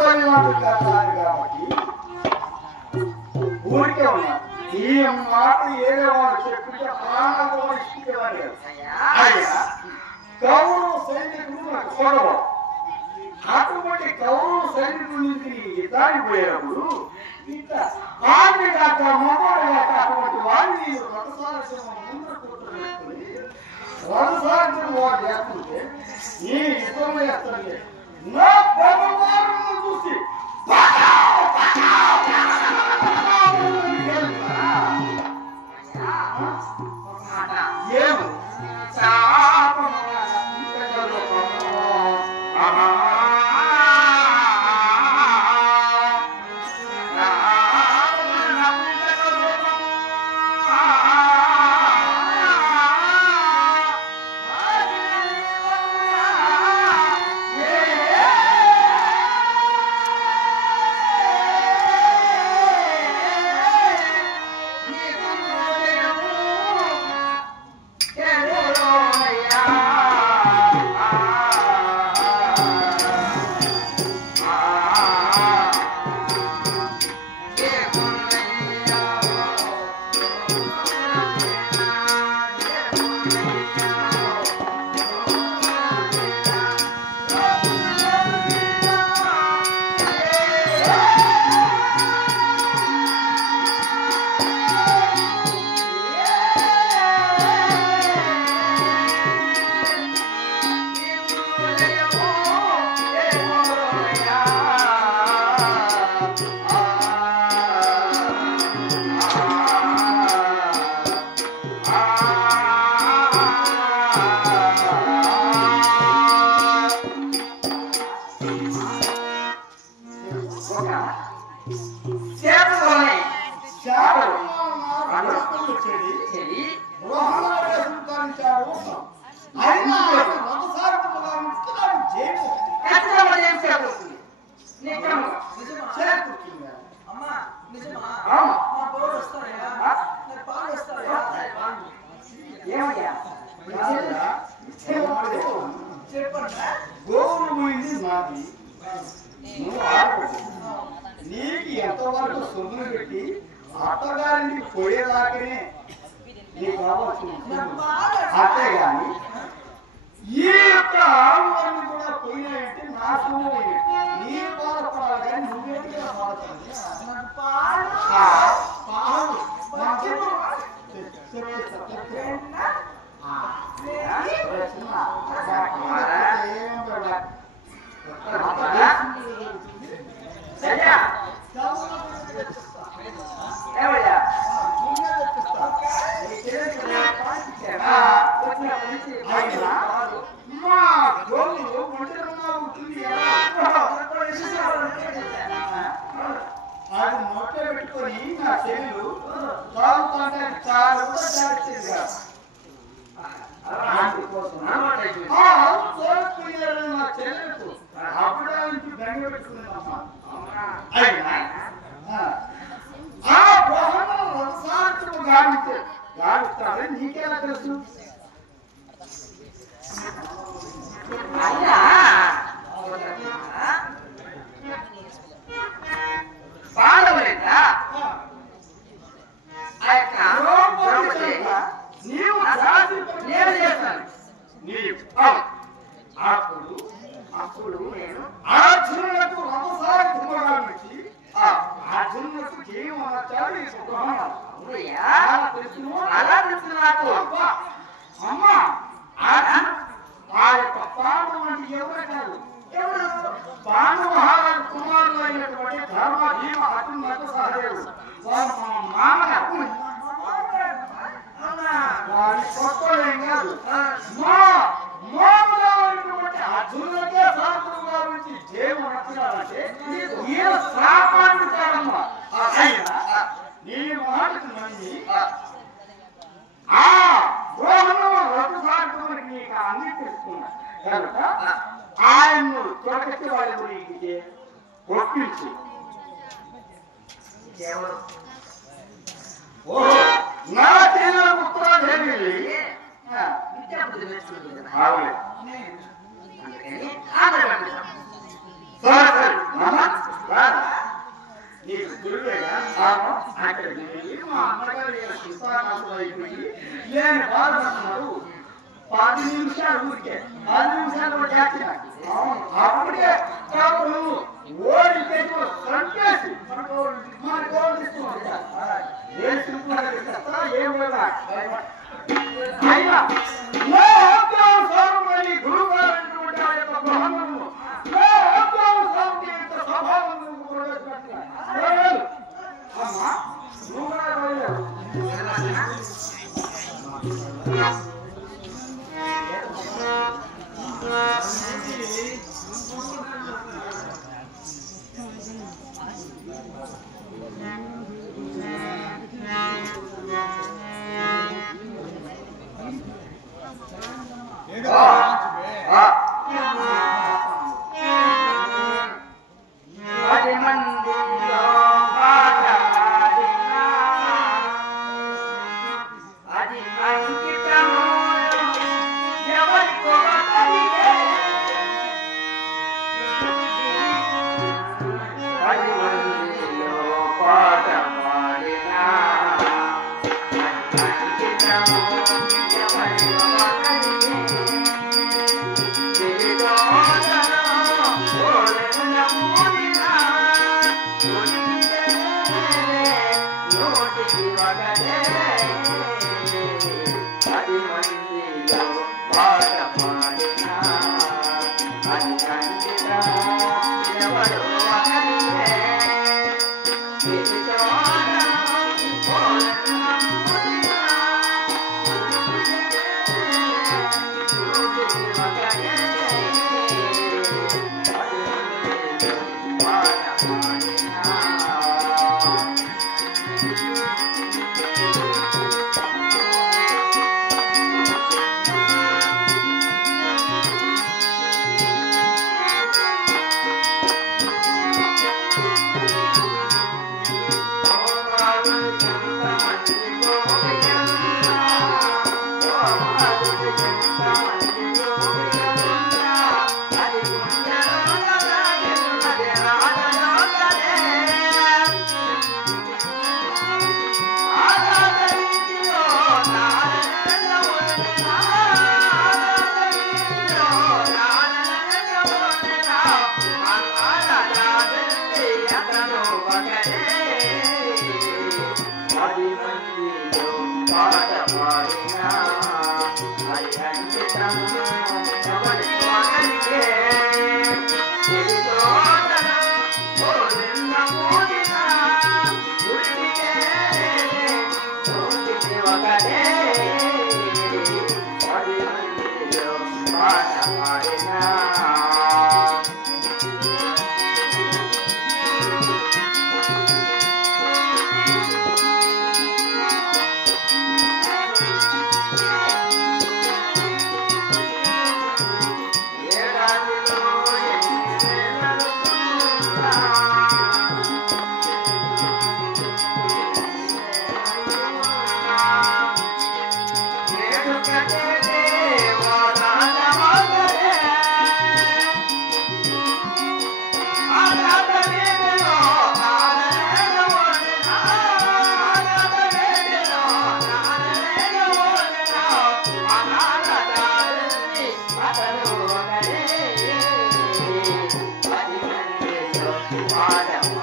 కాబట్టి ఊరికే ఉన్నా ఈ మాట ఏదో వాళ్ళు చెప్తే ప్రాణాలు ఇష్టేవారు కౌరవ సైనికులు నాకు చూడవు అటువంటి కౌరవ సైనికుల నుంచి యుద్ధానికి పోయేటప్పుడు ఇట్లా వాడిని కాక మగవాడు కాక అటువంటి వాడిని రథసారథ్యం ముందు కూర్చోబెట్టుకుని రథసారథ్యం వాడు చేస్తుంటే ఈ యుద్ధం చేస్తాను నా భగవాను చూసి ఏమి గోవులు పోయింది నాది నువ్వు ఆడకూడదు నీకు ఎంతవరకు సొమ్మును పెట్టి అత్తగారికి పోయేదాకనే నీకు కావాల్సిన అంతేగాని ఈ యొక్క ఆడవారిని కూడా పోయినాయంటే నా సొమ్ము నీ బాధపడాలి కానీ నువ్వేంటి అది మొట్టలు పెట్టుకొని నా చెల్లెలు తాగుతుంటే చాలా కూడా జాగ్రత్తగా నా చెల్లెలకు అప్పుడే నుంచి బెంగ పెట్టుకున్నామ్మా అయినా ఆ గ్రహణం రథసారథ్యం గావిస్తాడే నీకెలా తెలుసు అప్పుడు నేను అర్జునులకు రథసారథ్యముగా నుంచి అర్జునులకు జయమనచాడు అమ్మా ఆ యొక్క పాండవు అంటే ఎవరు కాదు పాండవహారాజు కుమారులు అయినటువంటి ధర్మ భీమ అర్జున్ నట సహదేవుడు వారు మా మామగారు వారి కొత్తలేం కాదు మా మామగారు అర్జునులకే సాకులుగా నుంచి జయము నచ్చున్నారంటే ఈయన సామాన్య కాదమ్మా నీ మాటకు నమ్మి ఆ గృహంలో రథసారథ్యానికి నీకు అంగీకరిస్తున్నా కనుక ఆయన్ను తొలగట్టి వాళ్ళ గురించి ఒప్పించు ఓహో నా చెల్లెల ఉత్తరాదేవి సరే సరే అక్కడ మా అన్నగారు అయిపోయి నేను బాధపడుతున్నాడు 10 నిమిషాలు ఊరికే 10 నిమిషాలు చేసిన అప్పుడే ఓడి చేతిలో సంకేసి మన గోడు ఇస్తూ ఏం అయినా గురువు గారు అంటూ ఆ యొక్క గృహము స్వభావం అమ్మా నువ్వు Ada